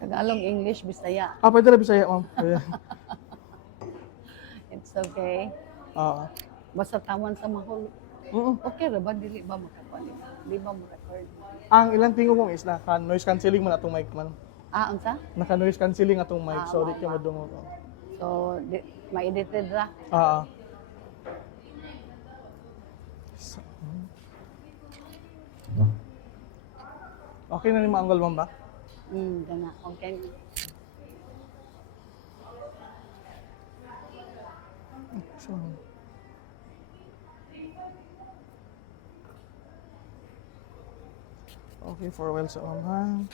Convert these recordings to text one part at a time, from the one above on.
Tagalog, English, Bisaya. Pwede na Bisaya, ma'am. Pwede. It's okay. Oo. Basta taman sa mahol. Mm. Okay ra ba? Dili ba makakuha? Di ba mo-record? Ang ilang tingog mong is naka-noise cancelling man atong mic man. Unsa? Naka-noise cancelling atong mic, so di ka mama. madungog. So, ma-edited ra. Oo. Okay na ni maanggal, ma'am ba? Gana. Okay. So, okay, for well sa ma'am.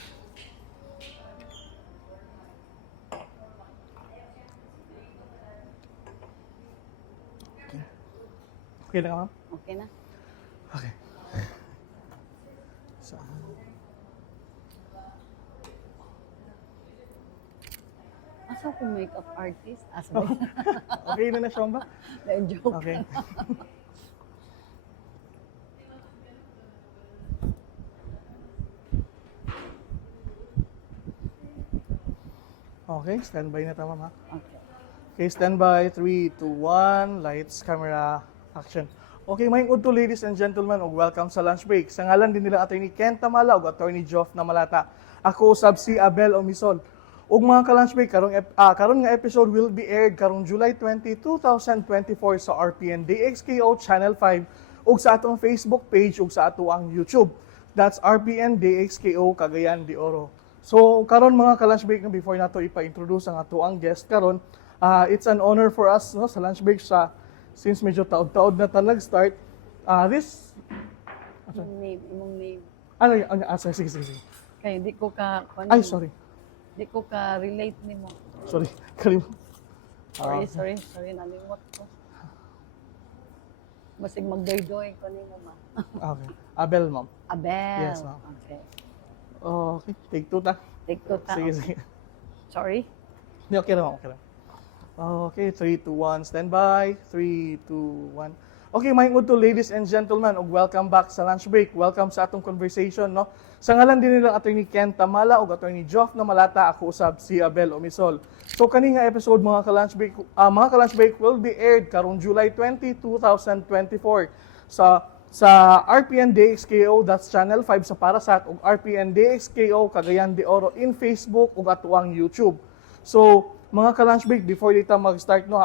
Okay. Okay na ka, ma'am? Okay na. Okay. So, Asa ko makeup artist? Asa ba? okay na siya, ma'am ba? Joke. Okay. Okay, standby na tama, ma'am. Okay. Okay, standby. 3, 2, 1. Lights, camera, action. Okay, maayong udto ladies and gentlemen, ug welcome sa lunch break. Sa ngalan din nila Attorney Ken Tamala ug Attorney Geoff Namalata. Ako usab si Abel Omisol. Ug mga ka-lunch break, karon nga episode will be aired karong July 20, 2024 sa RPN DXKO Channel 5 ug sa atong Facebook page ug sa ato ang YouTube. That's RPN DXKO Cagayan de Oro. So karon mga ka-lunch break, before nato ipa-introduce ang ato ang guest karon, it's an honor for us no sa lunch break since medyo taod-taod na ta nag-start. This Imong name. sige, sige, sige. Kaya di ko ka... Ay, sorry. Di ko ka relate nimo. Sorry. Kalimut. Sorry, nalimot ko. Basig magdoy-doy ko nimo ma. Okay. Abel, ma'am. Abel. Yes, ma'am. Okay. Okay. Take 2 ta. Take two ta. Sige, sige. Sorry. Hindi, okay lang, okay lang. Okay, 3, 2, 1. Standby. 3, 2, 1. Okay, maayong udto ladies and gentlemen, ug welcome back sa lunch break. Welcome sa atong conversation, no? Sa ngalan din nila Attorney Ken Tamala ug Attorney Geoff Namalata, ako usab si Abel Omisol. So kani nga episode mga ka-lunch break will be aired karong July 20, 2024 sa RPN DXKO, that's Channel 5 sa Parasat ug RPN DXKO Cagayan de Oro in Facebook ug atuang YouTube. So mga ka-lunch break, before dita mag-start no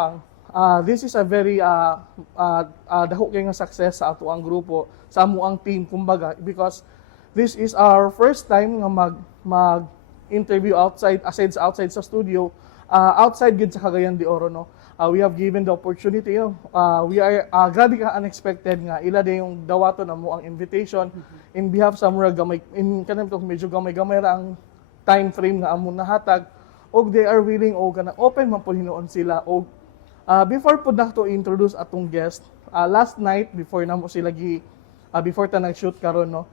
this is a very dako kay nga success sa ato ang grupo, sa amo ang team kumbaga, because this is our first time nga mag-interview outside sa studio, outside gid sa Cagayan de Oro no. We have given the opportunity, we are grabe ka unexpected nga ila day yung dawaton amo ang invitation in behalf sa mura gamay in kanang medyo gamay-gamay ra ang time frame nga amo nahatag, og they are willing og kana open man pud hinuon sila. Og before po na to introduce atong guest, last night before namo sila before ta nag-shoot karon no,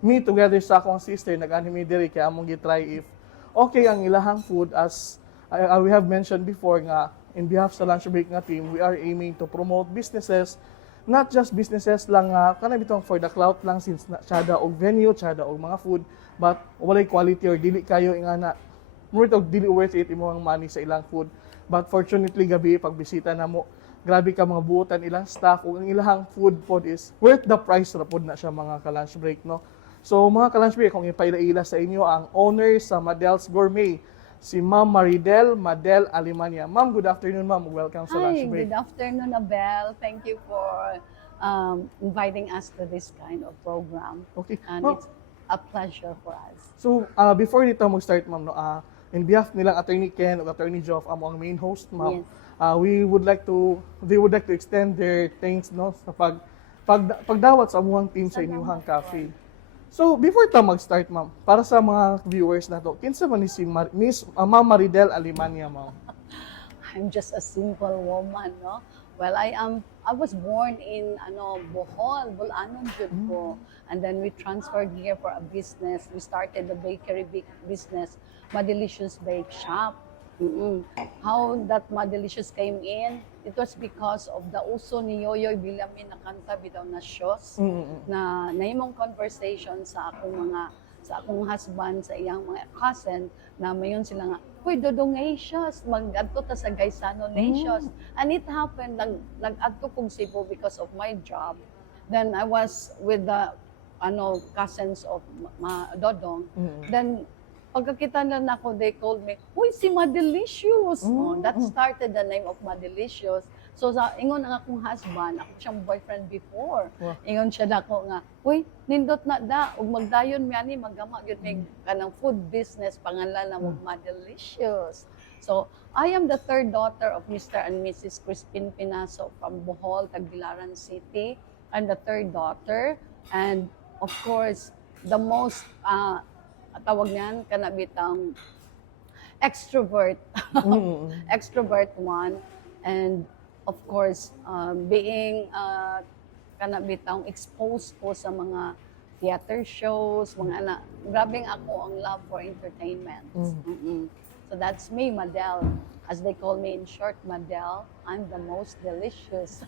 me together sa akong sister nag-anime diri kay among gi-try if okay ang ilahang food. As we have mentioned before nga in behalf sa lunch break nga team, we are aiming to promote businesses, not just businesses lang kana bitong for the clout lang, since tsada og venue, tsada og mga food, but walay quality or dili kayo ingana more dili worth it imo ang money sa ilang food. But fortunately gabi pagbisita namo, grabe ka mga buotan ilang staff ug ang ilang food pod is worth the price ra pod na siya mga ka-lunch break no. So mga ka-lunch break, kung ipaila-ila sa inyo ang owner sa Madel's Gourmet, si Ma'am Maridel Madel Alemania. Ma'am, good afternoon ma'am. Welcome sa lunch Hi, break. good afternoon, Abel. Thank you for inviting us to this kind of program. Okay. And Ma'am, it's a pleasure for us. so before dito mag-start ma'am no, in behalf nilang Attorney Ken ug Attorney Geoff, amo ang main host ma'am. Yes. They would like to extend their thanks no sa pagdawat sa amuang team sa inyong cafe. So before ta mag-start ma'am, para sa mga viewers na to, kinsa man ni si Ma'am Maridel Alemania ma'am? I'm just a simple woman, no? Well, I was born in Bohol, Bulanon jud ko. And then we transferred here for a business. We started the bakery business, Madelicious Bake Shop. Mm-mm. How that Madelicious came in, it was because of the uso ni Yoyoy Villamin na kanta bitaw na shows na naimong conversation sa akong husband sa iyang mga cousin na mayon sila nga, "Hoy, dodongacious, mag-adto ta sa Gaisano Nations." And it happened, nag-adto kong Cebu because of my job. Then I was with the cousins of Dodong. Then pagkakita na ako, they called me, "Uy, si Madelicious." Oh, that started the name of Madelicious. So sa ingon ang akong husband, ako siyang boyfriend before. Wow. Ingon siya dako nga, "Uy, nindot na da ug magdayon mi ani magama gyud mig kanang food business pangalan na mo Madelicious." So I am the third daughter of Mr. and Mrs. Crispin Pinaso from Bohol, Tagbilaran City. I'm the third daughter, and of course, the most tawag niyan kanabitang extrovert extrovert one, and of course being kanabitang exposed ko sa mga theater shows, mga grabing ako ang love for entertainment. So that's me, Madel, as they call me in short, Madel. I'm the most delicious.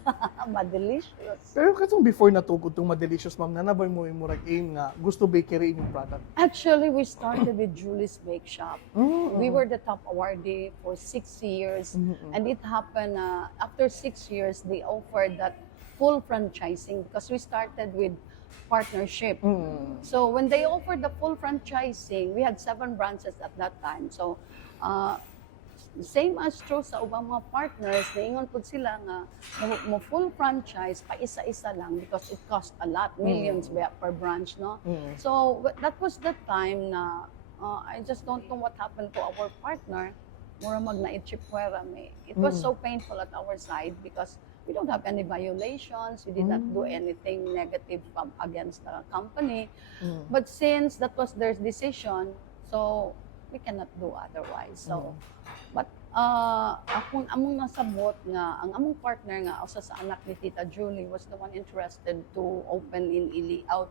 Madelicious. Pero katong before natugod tong Madelicious, ma'am, nanaboy mo yung murag aim nga gusto bakery yung product. Actually, we started with Julie's Bake Shop. We were the top awardee for 6 years. And it happened, after 6 years, they offered that full franchising because we started with partnership. So when they offered the full franchising, we had 7 branches at that time. So same as true sa ubang mga partners, naingon po sila nga mo full franchise pa isa-isa lang because it cost a lot, millions per branch, no? So that was the time na I just don't know what happened to our partner. Mura magnaitsipwera me. It was so painful at our side because we don't have any violations. We did not do anything negative against the company. But since that was their decision, so we cannot do otherwise. So, but among nasabot nga, ang among partner nga, usa sa anak ni Tita Julie was the one interested to open in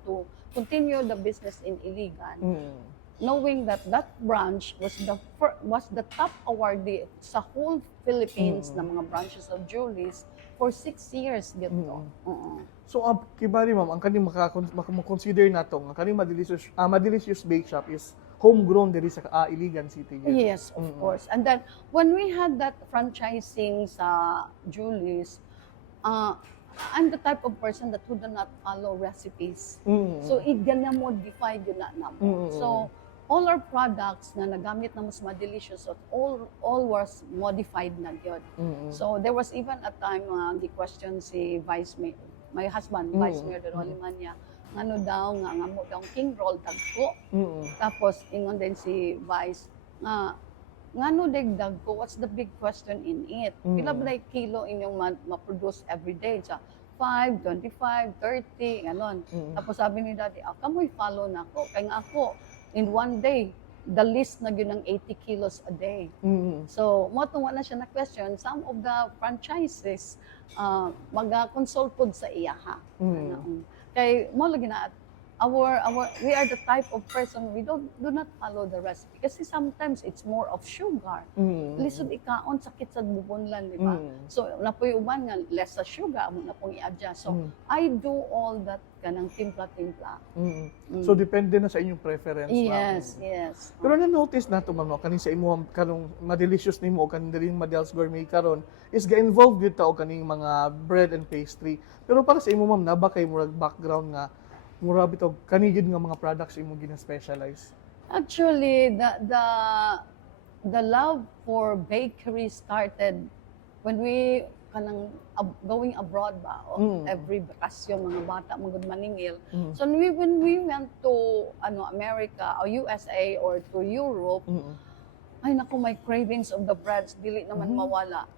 to continue the business in Iligan. Knowing that that branch was the top awardee sa whole Philippines na mga branches of Julie's for 6 years gito. So kibali ma'am, ang kaning makakonsider nato ang kaning Madelicious Bake Shop is homegrown diri sa Iligan City. Yes, of course. And then when we had that franchising sa Julie's, I'm the type of person that who do not follow recipes. So igana modify gyud na namo. So all our products na nagamit na mas Madelicious, all was modified na gyud. So there was even a time the question si Vice Mayor, my husband, Vice Mayor de Rolimania, ngano daw nga mo daw king roll dagko. Tapos ingon din si Vice nga ngano dagko, what's the big question in it? Pila ba kilo inyong ma-produce every day? Sa 5, 25, 30, ganon. Tapos sabi ni Daddy, kamoy follow na ako. Kaya nga ako, in one day, the list na yun ng 80 kilos a day. So, mo tungwa na siya na question, some of the franchises, mag-consult po sa iya ha. Kay mo lagi na we are the type of person we do not follow the recipe kasi sometimes it's more of sugar. Lisod ikaon sakit sa bubunlan, di ba? So napoy uban nga less sa sugar amo na pong i-adjust. So I do all that kanang timpla-timpla. So depende na sa inyong preference. Yes, yes. Pero na-notice na ito, ma'am, kaning sa imo kanong Madelicious nimo o kaning diri Madel's Gourmet karon is ga-involved gyud ta og kaning mga bread and pastry. Pero para sa imo, ma'am, na ba kay murag background nga mura bitaw kanigid nga mga products imo gina-specialize? Actually, the love for bakery started when we kanang going abroad ba every vacation mga bata magud maningil. So when we went to America or USA or to Europe, ay naku, my cravings of the breads dili naman mawala.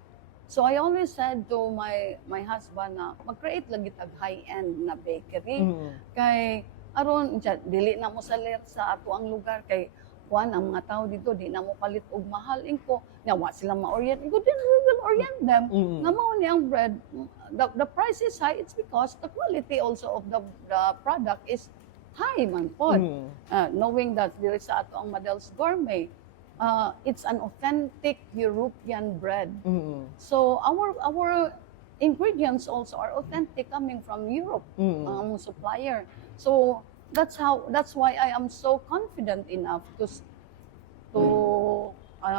So I always said to my husband na mag-create lagi tag high-end na bakery. Kay aron dili na mo salir sa ato ang lugar kay kuan ang mga tao dito di na mo palit og mahal ingko nawa sila ma-orient. Go then we will orient them. Nga mao ni ang bread, the price is high, it's because the quality also of the product is high man po. Knowing that dili sa ato ang Madel's Gourmet, it's an authentic European bread. Mm. So our ingredients also are authentic coming from Europe, supplier. So that's why I am so confident enough to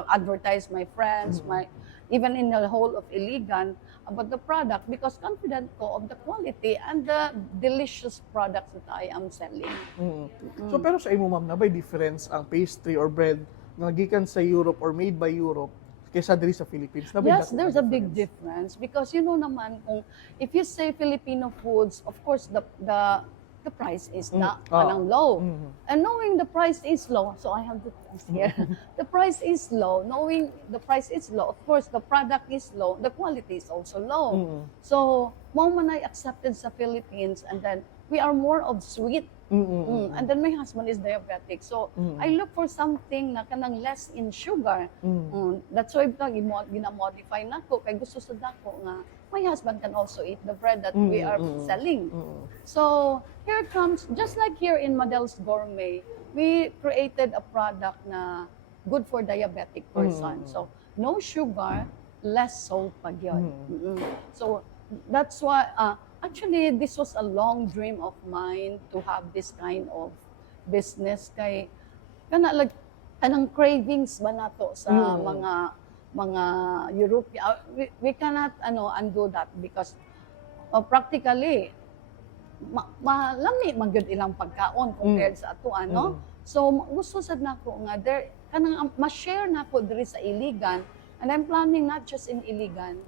advertise my friends, my even in the whole of Iligan about the product because confident ko of the quality and the delicious products that I am selling. So pero sa imo ma'am, nabay difference ang pastry or bread nga gikan sa Europe or made by Europe kaysa diri sa Philippines? Nabay Yes, dako there's nga a big difference because you know naman kung if you say Filipino foods, of course the price is not parang low. And knowing the price is low, so I have the price here. The price is low. Knowing the price is low, of course the product is low, the quality is also low. So, moment I accepted sa Philippines and then we are more of sweet. And then my husband is diabetic. So, I look for something na kanang less in sugar. That's why ginamodify na ko. Kaya gusto sa dako nga, my husband can also eat the bread that we are selling. So, here comes, just like here in Madel's Gourmet, we created a product na good for diabetic person. So, no sugar, less salt pag yun. So, that's why, actually, this was a long dream of mine to have this kind of business kay kanang cravings ba nato sa mga European we cannot undo that because practically malami man gyud ilang pagkaon compared sa ato so gusto sad nako nga there kanang ma-share nako diri sa Iligan and I'm planning not just in Iligan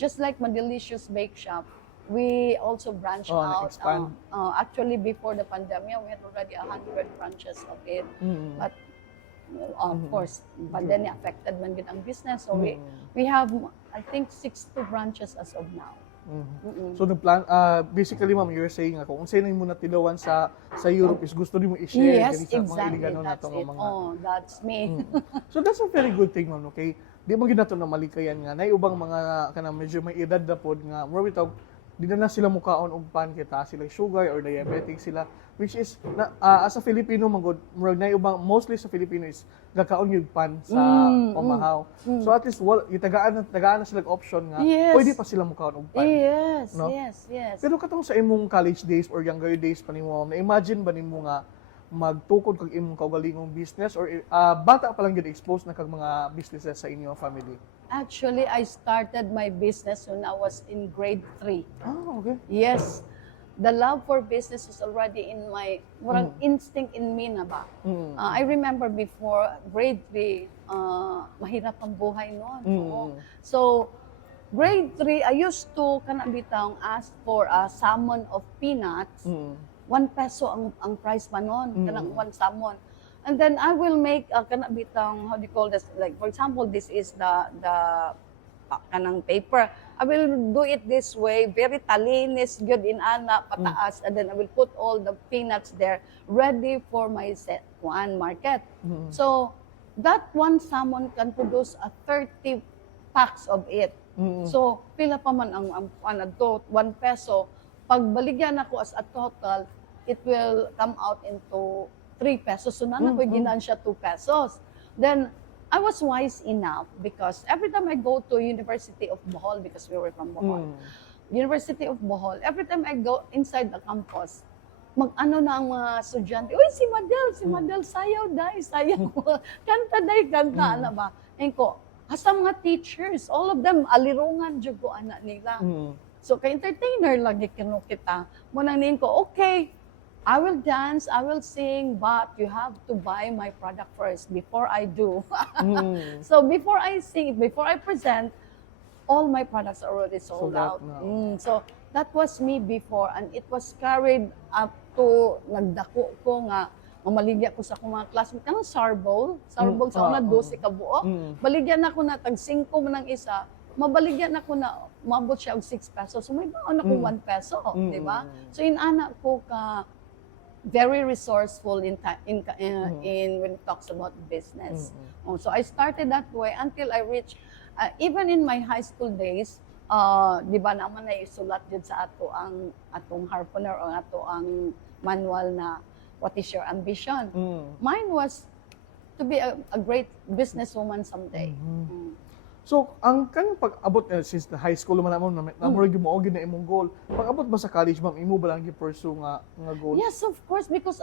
just like Madelicious Bake Shop. We also branched out. Actually, before the pandemic, we had already 100 branches of it. But of course, pandemic affected man din ang business. So we have, I think, 60 branches as of now. So the plan, basically, ma'am, you're saying nga kung sino mo natilawan sa Europe is gusto rin mo i-share Yes, sa mga exactly. Iligano That's nato it. nga mga. Oh, that's me. So that's a very good thing, ma'am. Okay, di mo ginato na malikayan nga. Nay ubang mga kanang medyo may edad na pod nga more bitaw di na sila mukaon og pan kita sila sugar or diabetic sila which is as a Filipino magod murag nay ubang mostly sa Filipino is gakaon yung pan sa pamahaw. So at least tagaan na sila option nga pwede pa sila mukaon og pan. Yes, no? yes. Pero katong sa imong college days or younger days pa nimo na imagine ba nimo nga magtukod kag imong kaugalingong business or bata pa lang gyud exposed na kag mga businesses sa inyong family? Actually, I started my business when I was in grade 3. Oh, okay. Yes. The love for business was already in my instinct in me na ba. I remember before grade 3, mahirap ang buhay noon. So, grade 3, I used to kanabitang ask for a salmon of peanuts. 1 peso ang price pa noon, kanang 1 salmon. And then I will make kanabitang, how do you call this? Like for example, this is the kanang paper. I will do it this way, very talinis, good in ana, pataas, and then I will put all the peanuts there, ready for my market. So that 1 salmon can produce 30 packs of it. So pila pa man ang 1 peso. Pag baligyan ako as a total, it will come out into 3 pesos. So, nana ko ginan siya 2 pesos. Then, I was wise enough because every time I go to University of Bohol, because we were from Bohol, University of Bohol, every time I go inside the campus, mag-ano na ang mga estudyante, uy, si Madel, sayaw, kanta, ano ba? Ngayon ko, hasta mga teachers, all of them, alirungan, jugo, anak nila. So, ka-entertainer lang kita. Munang niyan ko, okay, I will dance, I will sing, but you have to buy my product first before I do. So before I sing, before I present, all my products are already sold out. So that was me before, and it was carried up to nagdako ko nga mamaligya ko sa akong mga classmates. Kanang sarbol sa una 12 ka buok. Baligyan ako na tag 5 man ang isa. Mabaligyan ako na mabot siya og 6 pesos. So may baon ako 1 peso, di ba? So inana ko ka very resourceful in when it talks about business. So I started that way until I reached even in my high school days, di ba naman na isulat jud sa ato ang atong harponer o ato ang manual na what is your ambition. Mine was to be a great businesswoman someday. Mm. So, ang kanyang pag-abot since the high school man naman namurag mo og na imong goal. Pag-abot ba sa college ma'am, imo ba lang gi-pursue nga goal? Yes, of course, because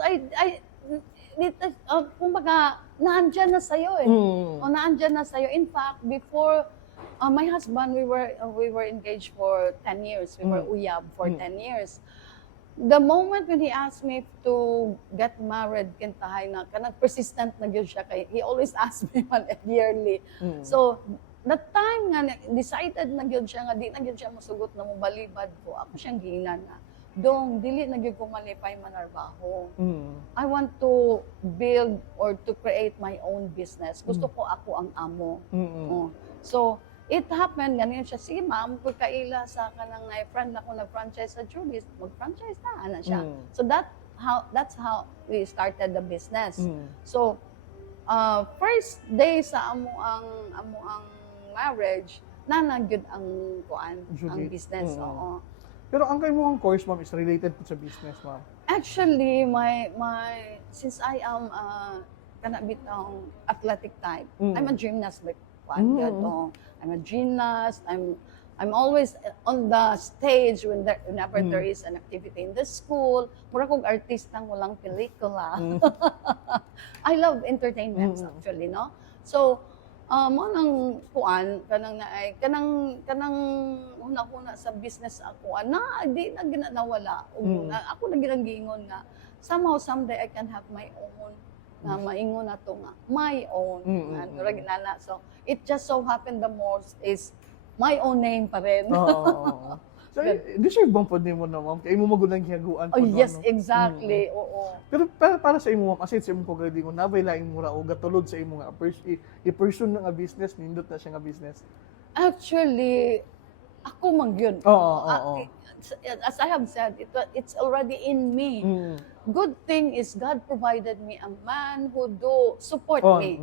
kumbaga, naandyan na sa'yo eh. O naandyan na sa'yo. In fact, before my husband, we were engaged for 10 years. We were uyab for 10 years. The moment when he asked me to get married, kintahay na, kanang persistent na gyud siya kay he always asked me man yearly. So, that time nga decided na gyud siya nga di na gyud siya masugot na mo balibad ko. Ako siyang giingnan na. Dong dili na gyud ko malipay manarbaho. I want to build or to create my own business. Gusto ko ako ang amo. So, it happened, ganyan siya, sige ma'am, kung kaila sa kanang friend ako nag-franchise sa Julius, mag-franchise na, ana siya. So that's how we started the business. So, first day sa amo ang marriage, nanagyod ang kuan, ang business. Oo. Pero ang kayo mo ang course ma'am is related po sa business ma'am. Actually, since I am kanabitang athletic type, I'm a gymnast by I'm a gymnast. I'm always on the stage whenever there is an activity in the school. Mura kong artistang walang pelikula. I love entertainment actually, no? So, mo nang kuan kanang una-una sa business ako di na ginawala. Ako na ginangingon nga somehow someday I can have my own na maingon na to nga my own. So it just so happened the most is my own name pa rin. So, deserve bang po nimo na ma'am? Kaya imo magunang hiyaguan po. Oh, yes, exactly. Oo. Pero para sa imo ma'am, aside sa imong pagkadingon, nabay laing mura o gatulod sa imo nga i-pursue na nga business, nindot na siya nga business. Actually, ako man yun. As I have said, it's already in me. Good thing is God provided me a man who do support me.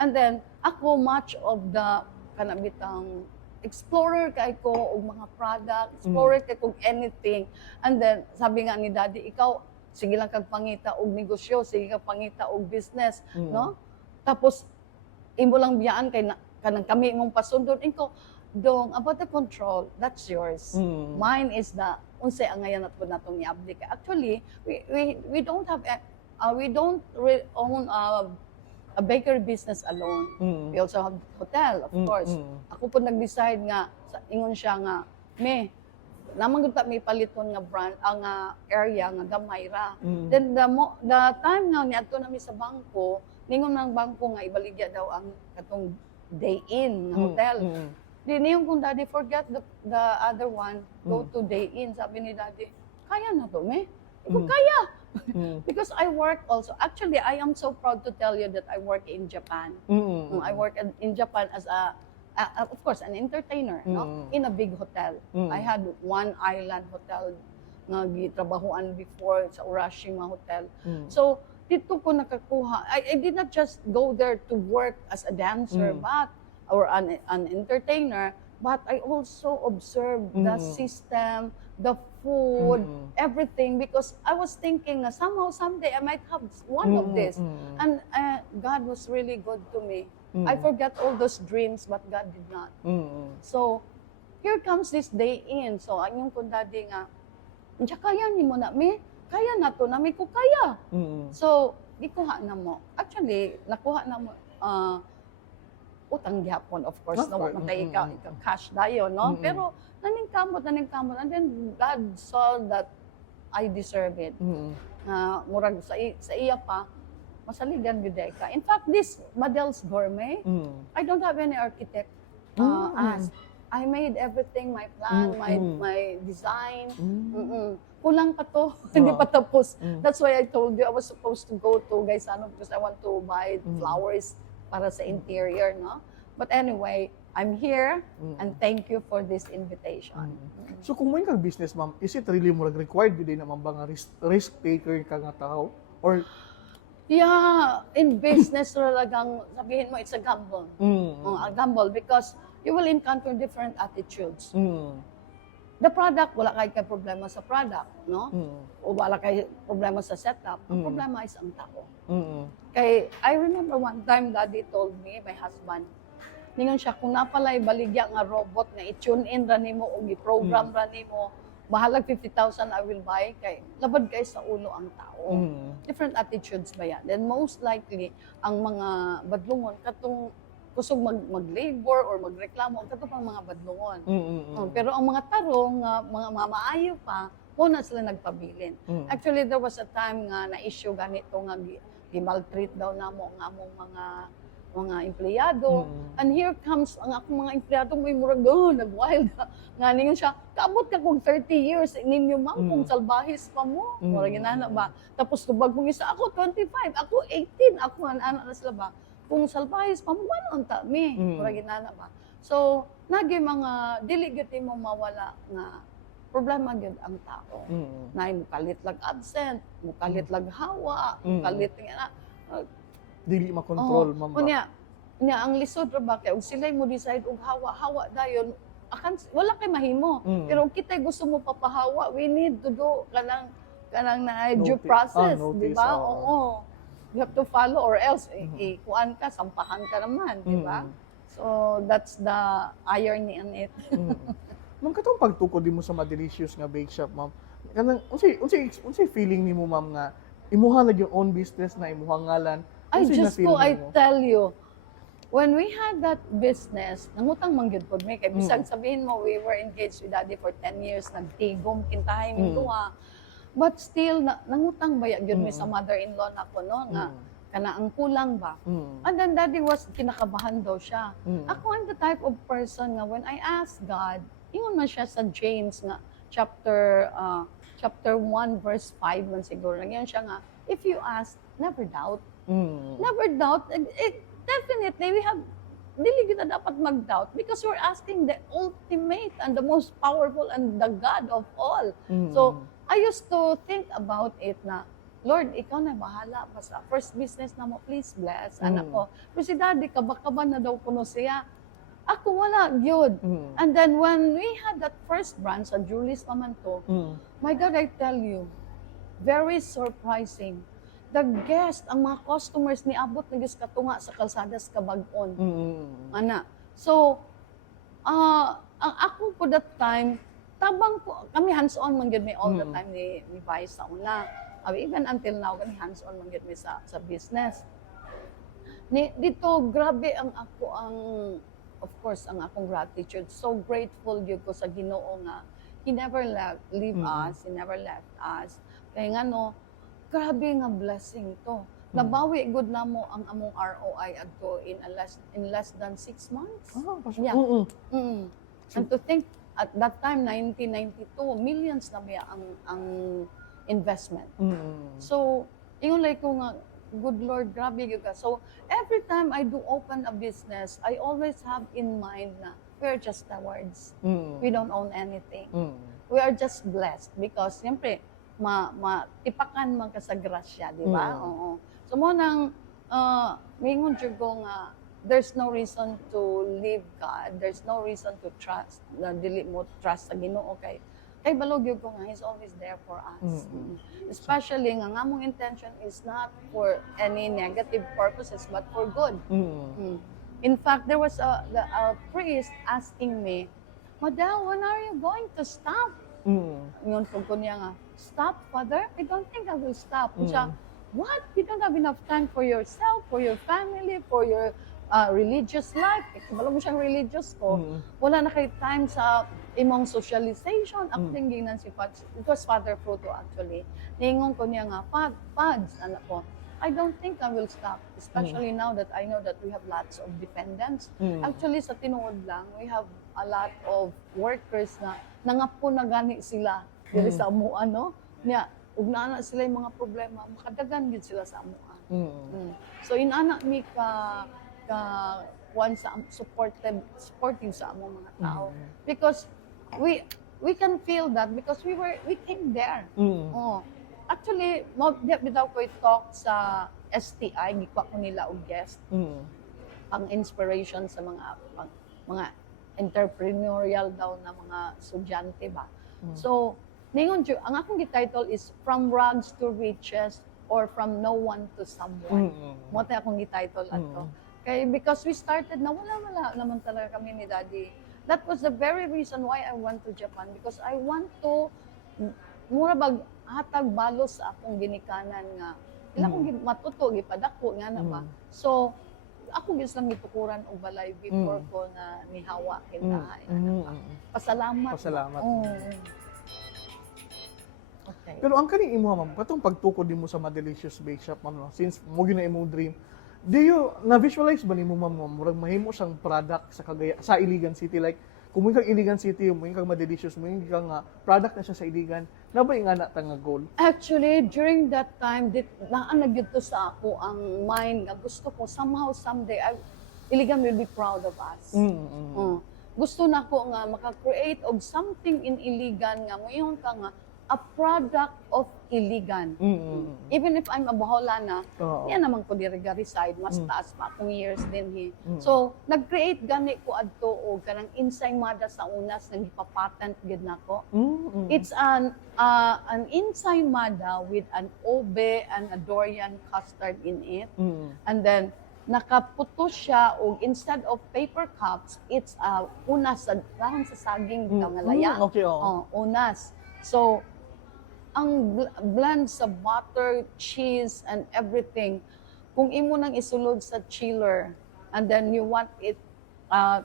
And then, ako much of the kanabitang explorer kay ko og mga product, explorer kay ko anything. And then sabi nga ni Daddy, ikaw sige lang kag pangita og negosyo, sige kag pangita og business, no? Tapos imo lang biyaan kay kanang kami imong pasundon ko. Dong about the control, that's yours. Mine is the unsay ang ngayon natong i-update. Actually, we don't have own a bakery business alone. We also have hotel, of course. Ako po nag-decide nga, ingon siya nga, naman gud ta may paliton nga brand, ang area nga gamay ra. Then the time nga niadto nami sa bangko, ningon ng bangko nga ibaligya daw ang katong day in nga hotel. Di niyon kung Daddy, forget the other one, go to day in. Sabi ni Daddy, kaya na to, Iko kaya. Because I work also. Actually, I am so proud to tell you that I work in Japan. I work in Japan as of course, an entertainer, no? In a big hotel. I had one island hotel nga gitrabahuan before sa Urashima Hotel. So, dito ko nakakuha. I did not just go there to work as a dancer, or an entertainer, but I also observed the system, the food, everything, because I was thinking somehow someday I might have one of this. And God was really good to me. I forgot all those dreams, but God did not. So here comes this day in. So anyong kung Daddy nga, kaya ni mo na kaya na to, nami ko kaya. So gikuha na mo. Actually, nakuha na mo utang gihapon, of course, no, matay ka cash dayon, no? Pero naningkamot, and then God saw that I deserve it. Murag sa iya pa, masaligan gyud ka. In fact, this Madel's Gourmet, I don't have any architect asked. I made everything, my plan, my design. Kulang pa to, hindi pa tapos. That's why I told you I was supposed to go to Gaisano because I want to buy flowers para sa interior, no? But anyway, I'm here and thank you for this invitation. So kung may kang business, ma'am, is it really mo required gid naman ba nga risk taker ka nga tao? Or yeah, in business talagang sabihin mo it's a gamble. A gamble because you will encounter different attitudes. the product, wala kay problema sa product, no? O wala kay problema sa setup. Ang problema is ang tao. Kay, I remember one time, Daddy told me, my husband, ningon siya, kung napalay baligya nga robot nga i-tune in ra nimo o i-program ra nimo, bahalag 50,000 I will buy, kay labad kay sa ulo ang tao. Different attitudes ba yan? Then most likely, ang mga badlungon, katong kusog mag-labor or magreklamo, kato pang mga badlungon. Pero ang mga tarong, mga mamaayo pa, muna sila nagpabilin. Actually, there was a time nga na-issue ganito nga gi-maltreat daw namo nga among mga empleyado. And here comes ang akong mga empleyado may murag nag-wild nga ningon siya, kaabot ka kung 30 years ninyo ma'am kung salbahis pa mo. Murag ginana ba? Tapos tubag mong isa, ako 25, ako 18, ako anak na sila ba? Kung salbahis pa mo, wanon ta mi. Murag ginana ba? So, nagi mga dili gyud mo mawala nga problema gyud ang tao. Na mukalit lag absent, mukalit lag hawa, mukalit nga Dili makontrol, ma'am. Unya ang lisod ra ba kay og sila mo decide og hawa dayon akan wala kay mahimo. Pero og kitay gusto mo papahawa, we need to do kanang na due process, di ba? Oo. You have to follow or else kuan ka, sampahan ka naman, di ba? So that's the irony in it. Ma'am, katong pagtukod mo sa ma-delicious nga bake shop, ma'am. Kanang unsay feeling nimo, ma'am, nga imuha na yung own business na imuha ngalan? Ay, just ko, I tell you, when we had that business, nangutang manggid po me, kay bisag sabihin mo, we were engaged with Daddy for 10 years, nagtigom, kintahin yung duha. But still, nangutang ba yun mi sa mother-in-law na ko, no, nga, kana ang kulang ba? And then Daddy was, kinakabahan daw siya. Ako ang the type of person nga, when I ask God, ingon man siya sa James nga, chapter 1, verse 5 man siguro, nagyan siya nga, if you ask, never doubt. Never doubt. Definitely, we have, dili kita dapat mag-doubt because we're asking the ultimate and the most powerful and the God of all. So, I used to think about it na, Lord, ikaw na bahala. Basta first business na mo, please bless. Anak ko. Pero si Daddy, kabakaban na daw kuno siya. Ako wala, yun. And then when we had that first branch sa Julie's Mamanto, my God, I tell you, very surprising. The guest, ang mga customers ni abot nagis katunga sa kalsadas kabag-on. Ana. So, ang ako po that time, tabang po, kami hands-on man gyud mi all the time ni Vice sa una. Even until now, kami hands-on man gyud mi sa business. Dito, grabe ang ako of course, ang akong gratitude. So grateful gyud ko sa Ginoo nga He never leave us, He never left us. Kaya nga no, grabe nga blessing to. Nabawi good na mo ang among ROI adto in less than 6 months. Yeah. And to think at that time 1992 millions na biya ang investment. So ingon like ko nga good Lord, grabe gyud ka. So every time I do open a business, I always have in mind na we're just stewards. We don't own anything. We are just blessed because siyempre matipakan man ka sa grasya, di ba? Oo. So mo nang mingon jud ko nga there's no reason to leave God. There's no reason to trust. Dili mo trust sa Ginoo kay balog yun ko nga, He's always there for us. Especially nga mong intention is not for any negative purposes but for good. In fact, there was a priest asking me, Madam, when are you going to stop? Ngayon ko niya nga, stop, Father? I don't think I will stop. Siya, what? You don't have enough time for yourself, for your family, for your religious life. Wala mo siyang religious ko. Wala na kayo time sa imong socialization. Ako din ginan si Pads. It was Father Fruto actually. Ningon ko niya nga, Pads, anak ko, I don't think I will stop. Especially now that I know that we have lots of dependents. Actually, sa tinuod lang, we have a lot of workers na nangapo na gani sila diri sa amuan, no? Nya, ug naa sila yung mga problema, makadagan gid sila sa amuan. So inana mi ka once supportive sa among mga tao because we can feel that because we came there. Oh. Actually, bitaw ko talk sa STI, gikwa ko nila og guest. Ang inspiration sa mga entrepreneurial daw na mga estudyante ba. So, ningon jud ang akong gi-title is From Rags to Riches or From No One to Someone. Mo tay akong gi-title ato. Kay because we started na wala naman talaga kami ni Daddy. That was the very reason why I went to Japan because I want to mura bag hatag balos sa akong ginikanan nga ila kong matuto gipadako nga na ba. So ako gis lang gitukuran og balay before ko na nihawa kintahay. Pasalamat. Oh. Okay. Pero ang kani imo ma'am, katong pagtukod nimo sa Madelicious Bake Shop ma'am, no? Since mo gyud na imong dream, do you na-visualize ba nimo ma'am, murag mahimo siyang product sa Cagayan sa Iligan City, like kung mo kang Iligan City, mo kang Madelicious, mo kang product na siya sa Iligan, na ba nga na nga goal? Actually, during that time, nagyud to sa ako ang mind nga gusto ko somehow someday Iligan will be proud of us. Gusto na ko nga maka-create og something in Iligan nga moyon ka nga a product of Iligan. Even if I'm a Baholana, yan naman ko diriga reside, mas taas pa akong years din. So, nag-create gani ko adto og kanang ensaymada sa unas nang ipapatent gid nako. It's an ensaymada with an ube and a durian custard in it. And then nakaputo siya og instead of paper cups, it's unas sa dahon sa saging nga laya. Unas. So, ang blend sa butter, cheese, and everything, kung imo nang isulod sa chiller, and then you want it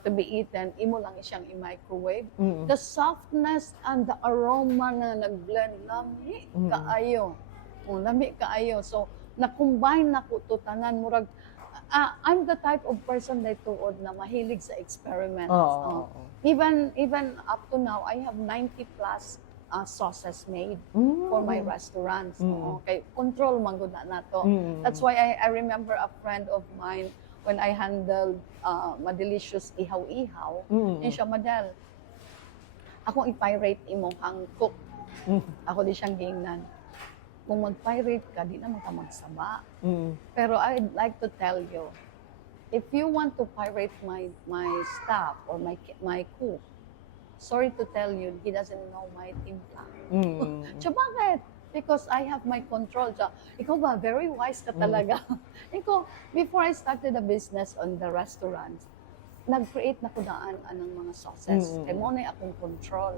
to be eaten, imo lang siyang i-microwave. The softness and the aroma na nag-blend, lami kaayo. Lami kaayo. So, na-combine na ko to tanan, murag, I'm the type of person that tuod na mahilig sa experiments. Even up to now, I have 90 plus sauces made for my restaurants. Okay, control man gud na nato. That's why I remember a friend of mine when I handled Madelicious ihaw-ihaw. And siya, Madel, akong i-pirate imo kang cook. Ako di siyang gingnan. Kung mag-pirate ka, di naman ka magsaba. Pero I'd like to tell you, if you want to pirate my staff or my cook, sorry to tell you, he doesn't know my timpla. So bakit? Because I have my control. So, ikaw ba, very wise ka talaga. Ikaw, before I started the business on the restaurants, nag-create na ko daan anang mga sauces. Kaya mo na akong control.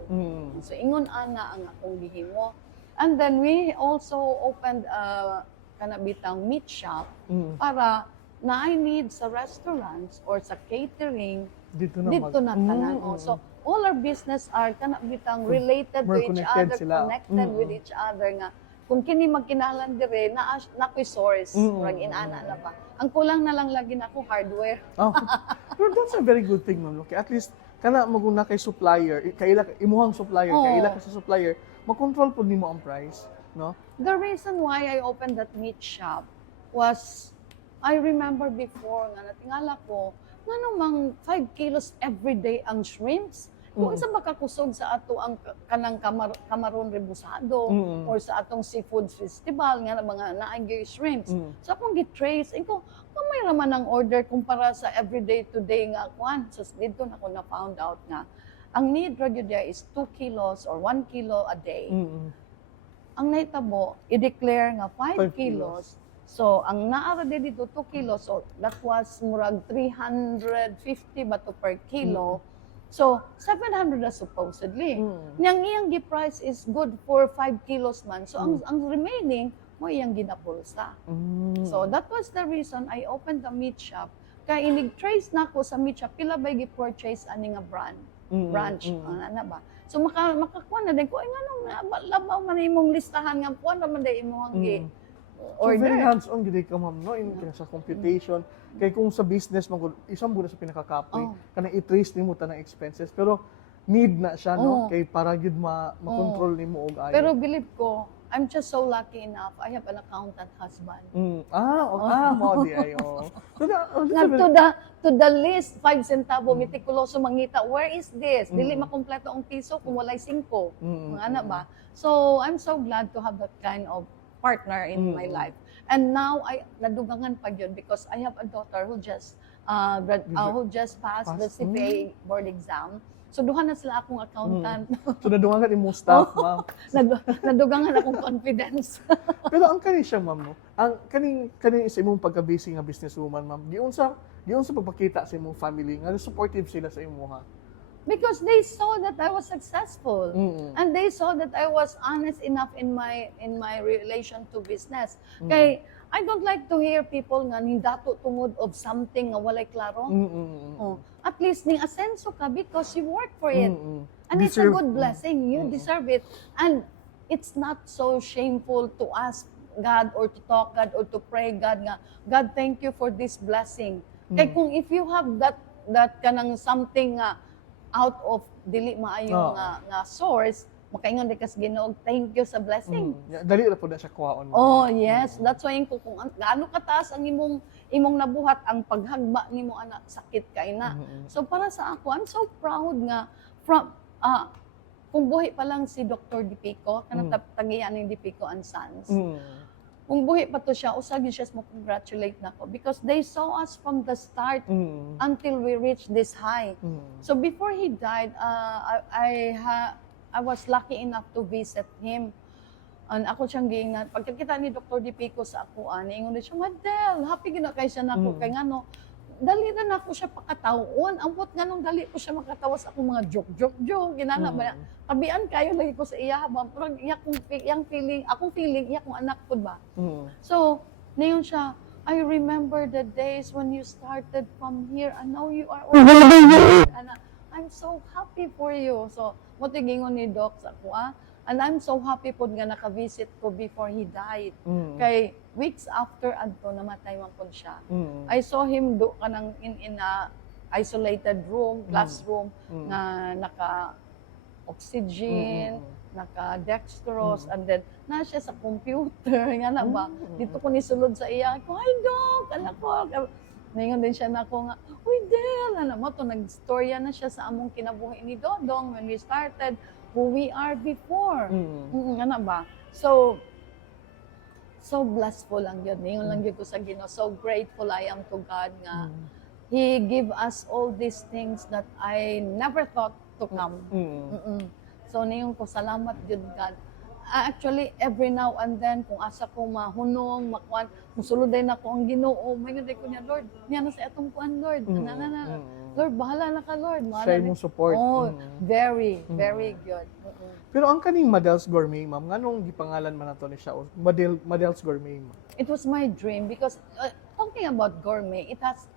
So, ingon ana ang akong gihimo. And then we also opened a kanabitang meat shop para na I need sa restaurants or sa catering dito na tanan. So, all our business are kanabitang related to each other, connected with each other nga. Kung kini magkinalan dire na ko'y source, murag inana na ba. Ang kulang na lang lagi na ko hardware. Pero that's a very good thing, ma'am. Okay, at least kana maguna kay supplier, kaila imuhang supplier, kaila ka sa supplier, makontrol pud nimo ang price, no? The reason why I opened that meat shop was I remember before nga natingala ko nga namang 5 kilos every day ang shrimps. Kung isa makakusog sa ato ang kanang kamaron rebusado or sa atong seafood festival nga na mga naagay shrimps. So akong gitrace, ko kamay raman ang order kumpara sa everyday today nga kuan. So dito na ko na found out nga ang need ra gyud is 2 kilos or 1 kilo a day. Ang naitabo i-declare nga 5 kilos. So, ang naara dito 2 kilos, so that was murag 350 ba to per kilo. So, 700 na supposedly. Niyang iyang gi-price is good for 5 kilos man. So, ang remaining, mo iyang ginapulsa. So, that was the reason I opened the meat shop. Kaya inig-trace na ko sa meat shop, pila ba gi-purchase ani nga branch, ana ba? So, makakuha na din ko, ay nga nung labaw man imong listahan nga, kuha naman din imong So very hands-on gid ka ma'am, no, in sa computation. Kay kung sa business man isang buwan sa pinakakapoy, kana i-trace nimo tanang expenses, pero need na siya, no, kay para gyud ma-control nimo og ayo. Pero believe ko, I'm just so lucky enough. I have an accountant husband. Mo di ayo. To the least 5 centavo mitikuloso mangita. Where is this? Dili makompleto ang piso kung walay 5. Mga ana ba? So I'm so glad to have that kind of partner in my life. And now, nadugangan pa yun because I have a daughter who just who just passed the CPA board exam. So duha na sila akong accountant. So nadungan imong staff, ma'am. Nadugangan akong confidence. Pero ang kani siya, ma'am, no? Ang kani sa imong pagka-busy nga businesswoman, ma'am. Diun sa pagpakita sa imong family nga supportive sila sa imo, ha. Because they saw that I was successful, Mm-mm. and they saw that I was honest enough in my relation to business. Kay I don't like to hear people nga nindato tungod of something nga walay klaro. Oh, at least ning asenso ka because you work for it. And it's a good blessing. You deserve it. And it's not so shameful to ask God or to talk God or to pray God nga, God, thank you for this blessing. Kay kung if you have that kanang something nga out of dili maayo nga source, makaingon di kas Ginoo, thank you sa blessing. Dali ra po na siya kuhaon. Oh, yes. That's why kung gaano kataas ang imong nabuhat, ang paghagba nimo anak sakit kay na. So para sa ako, I'm so proud nga from kung buhi pa lang si Dr. Dipico, kanang tagihan ni Dipico and Sons. Kung buhi pa to siya, usag yun siya mo congratulate na ko because they saw us from the start until we reached this high. So before he died, I was lucky enough to visit him. And ako siyang giingat. Pagkakita ni Dr. Dipico sa ako, ingon siya, Madel, happy gina kay siya na ako. Kaya nga no, dali na ako siya pakatawon. Ambot nga nung dali ko siya makatawa sa akong mga joke. Ginana ba? Tabian kayo lagi ko sa iya. Pero akong feeling, iya kong anak ko ba? So, ngayon siya, I remember the days when you started from here and now you are already here. And I'm so happy for you. So, mo gingon ni Doc sa ako, and I'm so happy po nga naka-visit ko before he died. Kay weeks after adto namatay man po siya. I saw him do kanang in a isolated room, glass room nga naka-oxygen, naka-dextrose, and then na siya sa computer nga na ba. Dito ko nisulod sa iya ko, hi Doc, anak ko. Ngayon din siya na ako nga, uy Del, ano mo to, nag-storya na siya sa among kinabuhi ni Dodong when we started who we are before. Ano ba? So blessful lang yun. Ngayon lang yun ko sa Ginoo. So grateful I am to God nga He give us all these things that I never thought to come. So ngayon ko, salamat yun God. Actually, every now and then, kung asa ko mahunong, makuan, kung suluday na ko ang Ginoo, may ganda ko niya, Lord, niya na sa atong kuan, Lord. Lord, bahala na ka, Lord. Siya yung support. Oh, very good. Pero ang kaning Madel's Gourmet, ma'am, nganong gipangalan man nato ni siya? Madel's Gourmet, ma'am. It was my dream because talking about gourmet, it has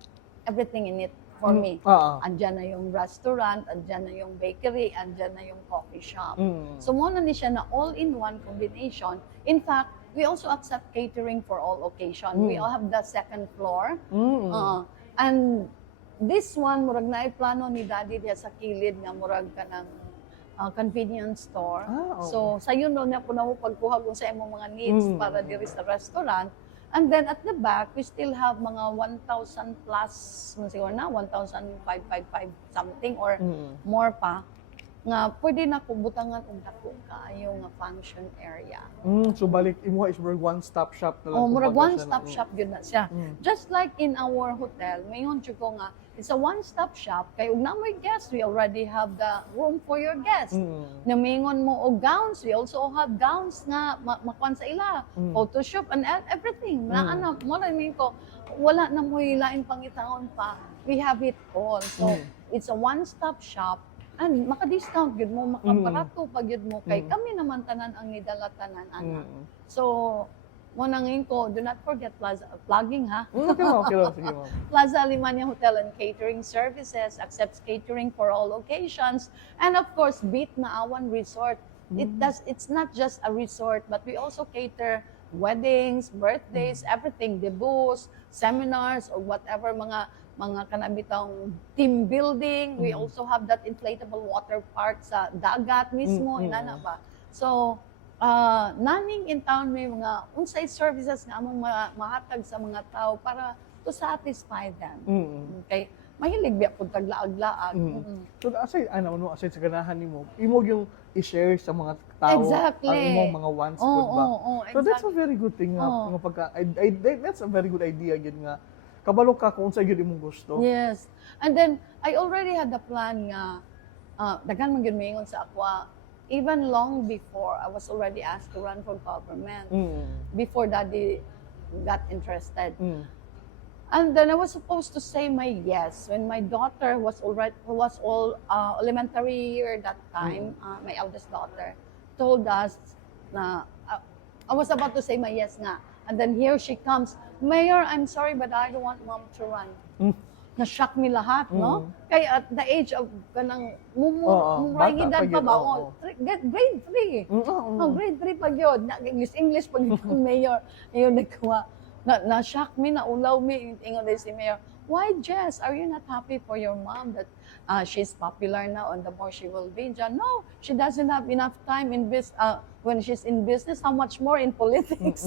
everything in it. For me. Andyan na yung restaurant, andyan na yung bakery, andyan na yung coffee shop. So muna ni siya na all-in-one combination. In fact, we also accept catering for all occasion. We all have the second floor. And this one, murag na plano ni Daddy diya sa kilid nga murag ka ng convenience store. So sayo no na po na mo pagkuha kung sa imong mga needs para diri sa restaurant. And then at the back, we still have mga 1,000 plus, siguro na, 1,555 something or more pa, nga pwede na ko butangan og dako kaayo nga function area. So balik, imo is one-stop shop na lang. Murag one-stop shop yun na siya. Just like in our hotel, mayon jud ko nga, it's a one-stop shop. Kay ug na may guests, we already have the room for your guests. Namingon mo og gowns, we also have gowns nga makuan sa ila, Photoshop and everything. Na ano, mo na ko, wala na mo lain pangitaon pa. We have it all. So it's a one-stop shop. And maka-discount gyud mo, makabarato pa gyud mo kay kami naman tanan ang nidala tanan ana. So mo nangin ko, do not forget Plaza plugging ha. Okay, sige ma'am. Plaza Alemania Hotel and Catering Services accepts catering for all occasions, and of course Beat Naawan Resort. It's not just a resort, but we also cater weddings, birthdays, everything, debuts, seminars or whatever mga kanabitang team building. We also have that inflatable water park sa dagat mismo, inana ba. So, naning in town may mga unsay services nga among mahatag sa mga tao para to satisfy them. Okay? Mahilig biya pud taglaag-laag. So aside sa ganahan nimo, imo yung i-share sa mga tao Exactly. ang imong mga wants ba. Exactly. So that's a very good thing nga pagka that's a very good idea gyud nga kabalo ka kung sa gyud imong gusto. Yes. And then, I already had the plan nga, daghan man gyud maingon sa ako, even long before, I was already asked to run for government. Before Daddy got interested. And then I was supposed to say my yes when my daughter was all elementary year that time. My eldest daughter told us na I was about to say my yes nga. And then here she comes, Mayor, I'm sorry but I don't want mom to run. Na-shock mi lahat, no? Kaya at the age of kanang mumurang edad pa ba? Grade 3. Grade 3 pa yun. English pag itong mayor. Ayun, nagkawa. Na-shock mi, naulaw mi. Ingon din si mayor, why, Jess, are you not happy for your mom that she's popular now and the more she will be? Diyan, no, she doesn't have enough time in when she's in business, how much more in politics?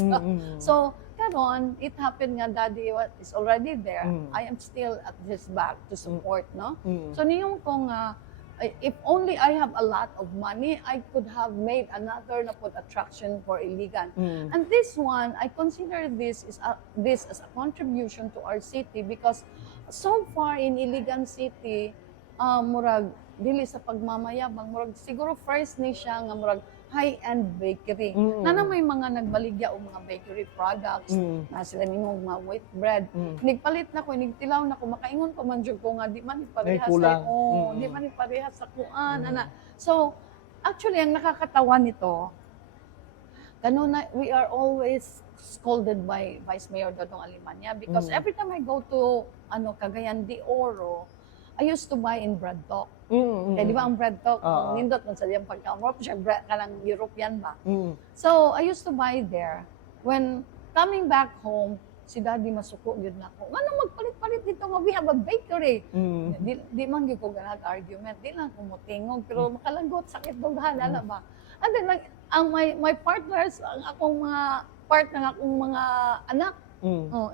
So, karon, it happened nga Daddy is already there. I am still at his back to support, no? So niyong kung if only I have a lot of money, I could have made another na put attraction for Iligan. And this one, I consider this as a contribution to our city because so far in Iligan City, murag dili sa pagmamayabang, murag siguro first ni siya nga murag high-end bakery. Na may mga nagbaligya o mga bakery products. Na sila nimo mga white bread. Nigpalit na ko, nigtilaw na ko, makaingon ko man jud ko nga di man iparehas sa di man iparehas sa kuan ana. So, actually ang nakakatawa nito, kanuna we are always scolded by Vice Mayor Dodong Alimanya because every time I go to Cagayan de Oro, I used to buy in bread talk. Kaya di ba ang bread talk, nindot man sa diyang pagka-Europe, siya kalang European ba? So, I used to buy there. When coming back home, si Daddy masuko yun na ako. Ano magpalit-palit dito nga, we have a bakery. Di man yun ko ganag argument, di lang kumutingog, pero makalanggot, sakit dughan, ala ba? And then, my partners, ang akong mga mga anak,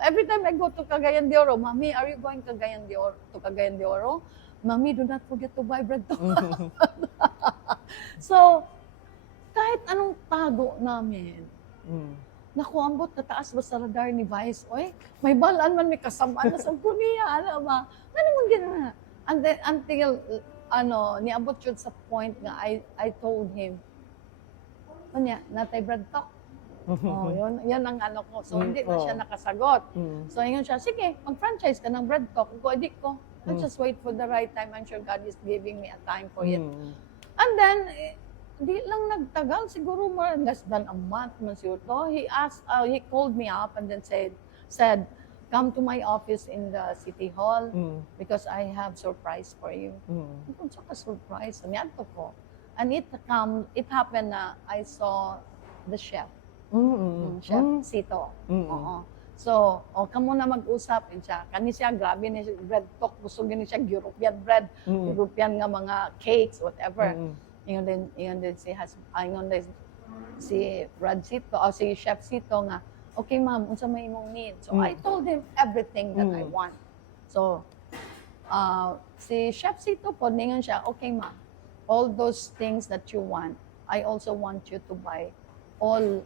every time I go to Cagayan de Oro, Mommy, are you going to Cagayan de Oro? Mommy, do not forget to buy bread to. So, kahit anong tago namin, naku, ambot na taas ba sa radar ni Vice? Oy, may balaan man, may kasamaan na sa Puniya, alam ba? Ano man gina? And then, until, niabot yun sa point nga, I told him, natay bread talk. Yun ang ko. So, hindi na siya nakasagot. So, yun siya, sige, mag-franchise ka ng bread talk. Kung adik ko, I'll just wait for the right time. I'm sure God is giving me a time for it. And then, di lang nagtagal, siguro more less than a month man siguro. He called me up and then said, come to my office in the City Hall because I have surprise for you. Kung sa ka-surprise, niyanto ko. And it happened na I saw the chef. Chef Sito. So, kamo na mag-usap siya. Kani siya, grabe ni bread talk. Gusto gini siya European bread. European nga mga cakes, whatever. Ingon din si Brad Sito, o si Chef Sito nga, okay ma'am, unsa may imong need. So, I told him everything that I want. So, si Chef Sito po, ningon siya, okay ma'am, all those things that you want, I also want you to buy all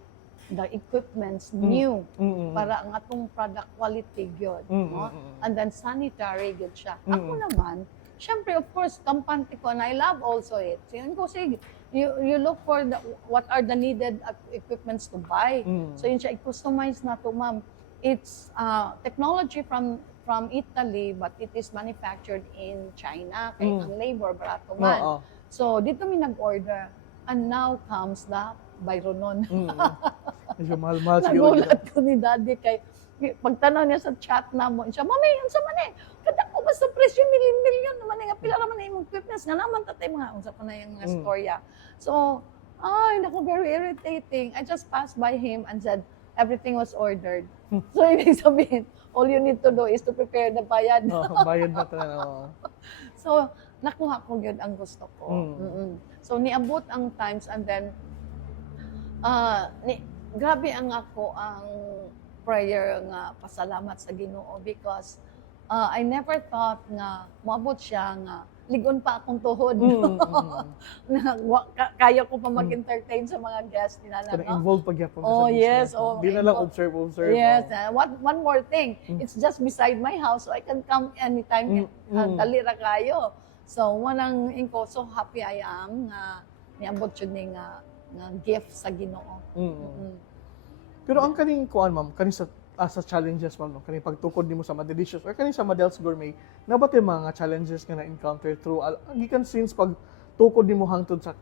the equipments new para ang atong product quality good, no? And then sanitary good siya. Ako naman, syempre of course kampante ko and I love also it. So yun ko sige, you look for what are the needed equipments to buy. So yun siya i-customize na to, ma'am. It's technology from Italy but it is manufactured in China kay ang labor barato man. So dito mi nag-order and now comes the Byronon. Medyo mahal-mahal siguro. Nagulat ko ni Daddy kay pagtanaw niya sa chat na mo, siya, Mami, unsa man eh? Kada ko ba sa presyo milyon naman nga pila raman imong equipments nga naman tatay mga unsa pa na yung mga storya. So, naku, very irritating. I just passed by him and said everything was ordered. So ibig sabihin, all you need to do is to prepare the bayad. Bayad na talaga. So, nakuha ko yun ang gusto ko. So, niabot ang times and then grabe ang prayer nga pasalamat sa Ginoo because I never thought nga moabot siya nga ligon pa akong tuhod. Kaya ko pa mag-entertain sa mga guests nila. Kana No? involved pagyapon ka Oh, sa yes. business. Oh, Di na lang involved. observe. Yes. Oh. One more thing. It's just beside my house, so I can come anytime. Dali ra kayo. So, wanang inko, so happy I am nga niabot yun ni nga gift sa Ginoo. Pero ang kaning kuan ma'am, kaning sa challenges ma'am, no? Kaning pagtukod nimo sa Madelicious or kaning sa Madel's Gourmet, nabat yung mga challenges nga na-encounter through gikan since pag tukod nimo hangtod sa